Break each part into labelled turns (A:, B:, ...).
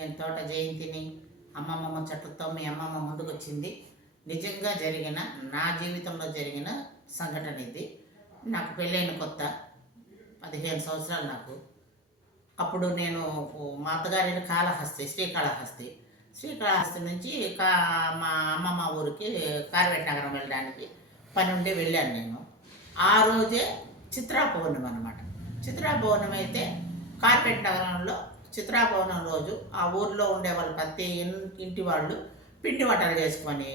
A: నేను తోట జయంతిని అమ్మమ్మ ముచ్చట్లతో మీ అమ్మమ్మ ముందుకొచ్చింది. నిజంగా జరిగిన నా జీవితంలో జరిగిన సంఘటన ఇది. నాకు పెళ్ళైన కొత్త పదిహేను సంవత్సరాలు నాకు. అప్పుడు నేను మా అత్తగారి కాళహస్తి శ్రీకాళహస్తి. శ్రీకాళహస్తి నుంచి కా మా అమ్మమ్మ ఊరికి కార్వేట్ నగరం వెళ్ళడానికి పని ఉండి వెళ్ళాను నేను. ఆ రోజే చిత్రా పౌర్ణమి అనమాట చిత్రా పౌర్ణమి అయితే కార్పెట్ నగరంలో చిత్రాభవనం రోజు ఆ ఊర్లో ఉండే వాళ్ళు ప్రతి ఇంటి వాళ్ళు పిండి వంటలు చేసుకొని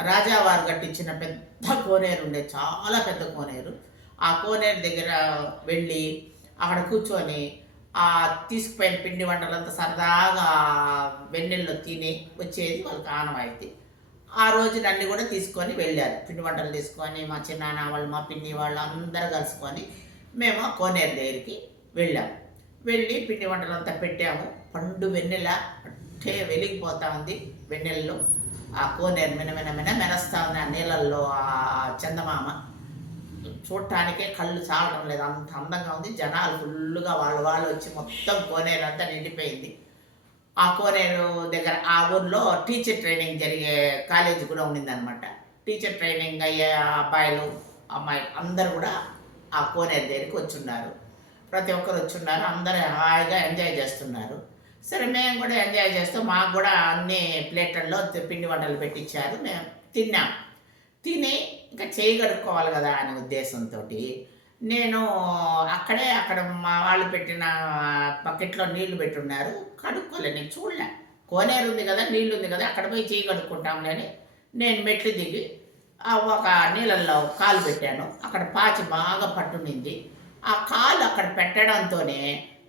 A: రాజావారు కట్టించిన పెద్ద కోనేరు ఉండే చాలా పెద్ద కోనేరు. ఆ కోనేరు దగ్గర వెళ్ళి అక్కడ కూర్చొని ఆ తీసుకుపోయిన పిండి వంటలంతా సరదాగా వెన్నెల్లో తిని వచ్చేది వాళ్ళకి ఆనవాయితీ. ఆ రోజు నన్ను కూడా తీసుకొని వెళ్ళారు. పిండి వంటలు తీసుకొని మా చిన్నాన్న వాళ్ళు మా పిన్ని వాళ్ళు అందరూ కలుసుకొని మేము ఆ కోనేరు దగ్గరికి వెళ్ళాము వెళ్ళి పిండి వంటలంతా పెట్టాము. పండు వెన్నెల అట్టే వెలిగిపోతా ఉంది వెన్నెల్లో. ఆ కోనేరు మినమినమిన మెరస్తా ఉంది ఆ నీళ్ళల్లో ఆ చందమామ. చూడటానికే కళ్ళు చాలడం లేదు. అంత అందంగా ఉంది. జనాలు ఫుల్గా వాళ్ళు వాళ్ళు వచ్చి మొత్తం కోనేరు అంతా నిండిపోయింది. ఆ కోనేరు దగ్గర ఆ ఊర్లో టీచర్ ట్రైనింగ్ జరిగే కాలేజ్ కూడా ఉండిందనమాట టీచర్ ట్రైనింగ్ అయ్యే అబ్బాయిలు అమ్మాయిలు అందరు కూడా ఆ కోనేరు దగ్గరికి వచ్చున్నారు ప్రతి ఒక్కరు వచ్చున్నారు అందరూ హాయిగా ఎంజాయ్ చేస్తున్నారు. సరే మేము కూడా ఎంజాయ్ చేస్తూ మాకు కూడా అన్ని ప్లేట్లలో పిండి వంటలు పెట్టించారు మేము తిన్నాం. తిని ఇంకా చేయి కడుక్కోవాలి కదా అనే ఉద్దేశంతో నేను అక్కడే అక్కడ మా వాళ్ళు పెట్టిన బకెట్లో నీళ్ళు పెట్టున్నారు కడుక్కోలే నేను చూడలే. కోనేరు ఉంది కదా నీళ్ళు ఉంది కదా అక్కడ పోయి చేయి కడుక్కుంటాంలేని నేను మెట్లు దిగి ఒక నీళ్ళల్లో కాలు పెట్టాను. అక్కడ పాచి బాగా పట్టునింది. ఆ కాలు అక్కడ పెట్టడంతోనే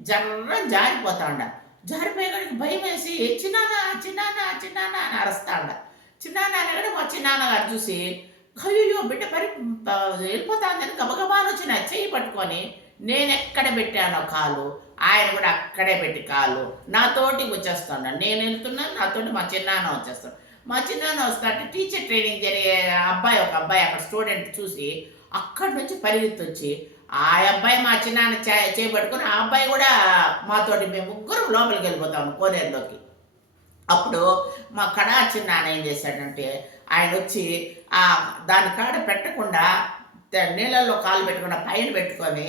A: జర్ర జారిపోతా ఉండ జారిపోయేకాడికి భయం వేసి చిన్నానా చిన్నానా చిన్నానా అని అరుస్తా ఉండ చిన్నానా అనగానే మా చిన్నాన్నగారు చూసి అయ్యో బిడ్డ పరి వెళ్ళిపోతాందని గబగబాలు వచ్చిన చెయ్యి పట్టుకొని నేను ఎక్కడ పెట్టానో కాలు ఆయన కూడా అక్కడే పెట్టి కాలు నాతోటి వచ్చేస్తున్నాడు నేను వెళ్తున్నాను నాతోటి మా చిన్నాన్న వచ్చేస్తాడు. మా చిన్నాన్న వస్తాంటే టీచర్ ట్రైనింగ్ జరిగే అబ్బాయి ఒక అబ్బాయి అక్కడ స్టూడెంట్ చూసి అక్కడి నుంచి పరిగెత్తి వచ్చి ఆ అబ్బాయి మా చిన్నాన్న చే- చేపట్టుకుని ఆ అబ్బాయి కూడా మాతోటి మేము ముగ్గురు లోపలికి వెళ్ళిపోతాము కోనేరులోకి. అప్పుడు మా కడా చిన్నాన్న ఏం చేశాడంటే ఆయన వచ్చి ఆ దాని కాడ పెట్టకుండా నీళ్ళల్లో కాలు పెట్టకుండా పైన పెట్టుకొని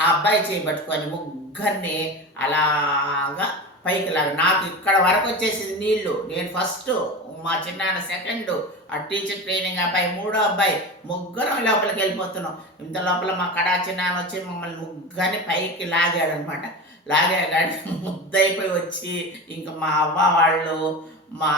A: ఆ అబ్బాయి చేయి పట్టుకొని ముగ్గురిని అలాగా పైకి లాగా నాకు ఇక్కడ వరకు వచ్చేసింది నీళ్ళు. నేను ఫస్ట్ మా చిన్నాన్న సెకండ్ ఆ టీచర్ ట్రైనింగ్ అబ్బాయి మూడో అబ్బాయి. ముగ్గురం లోపలికి వెళ్ళిపోతున్నాం. ఇంత లోపల మా కడా చిన్నాన్న వచ్చి మమ్మల్ని ముగ్గురిని పైకి లాగాడు అనమాట లాగా కానీ ముద్దయిపోయి వచ్చి ఇంకా మా అవ్వ వాళ్ళు మా